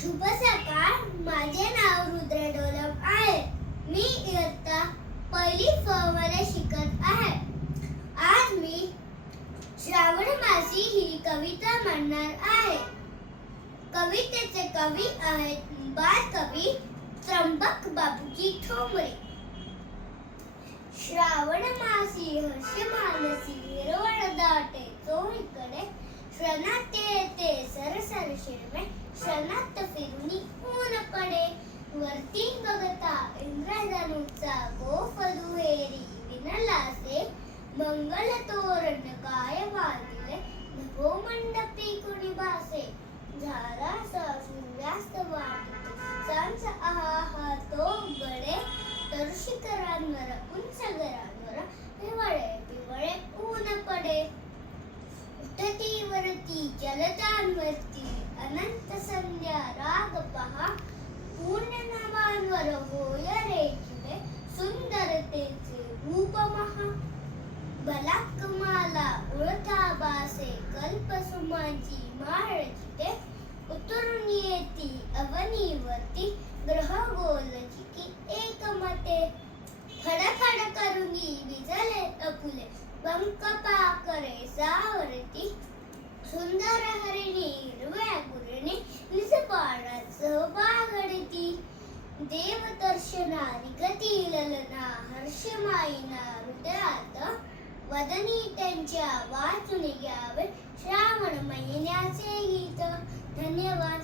शुभ सकाळ. माझे नाव रुद्र डोलप आहे. मी इयत्ता पहिली फ मध्ये शिकत आहे. आज मी श्रावण मासी ही कविता म्हणणार आहे. कवितेचे कवी आहेत बालकवी त्र्यंबक बापूजी ठोंबरे. श्रावण मासी हर्ष मानसी हिरवळ दाटे चोहीकडे, श्रवणात येते सरसर शिरवे, श्रवणात फिरुनी ऊन पडे. वरती बघता इंद्रधनुचा गोफ दुहेरी विणलासे, मंगल तोरण काय वाजले, नभो मंडपी कुणी भासे. झालासा सूर्यास्त वाटतो सांज आहा तो गडे, शिखरांवर उंच घरांवर पिवळे पिवळे ऊन पडे. उठती वरती जलदांवरती अनंत संध्या राग पहा, पूर्ण नभांवर होय रेखिले सुंदरतेचे रूप महा. बलाकमाला उळता बासे कल्पसुमाची माळ चिते, उतरून येती अवनीवरती ग्रह गोलची की एकमते. खडखड करुनी विजले अपुले बंक पाकरे सावरती, सुंदर हरिणी हिरव्या गुरणी निजपाडात सहभागडती. देव दर्शनारी गती ललना हर्षमाईना हृदयात, वदनी त्यांच्या वाचून घ्यावे श्रावण महिन्याचे गीत. धन्यवाद.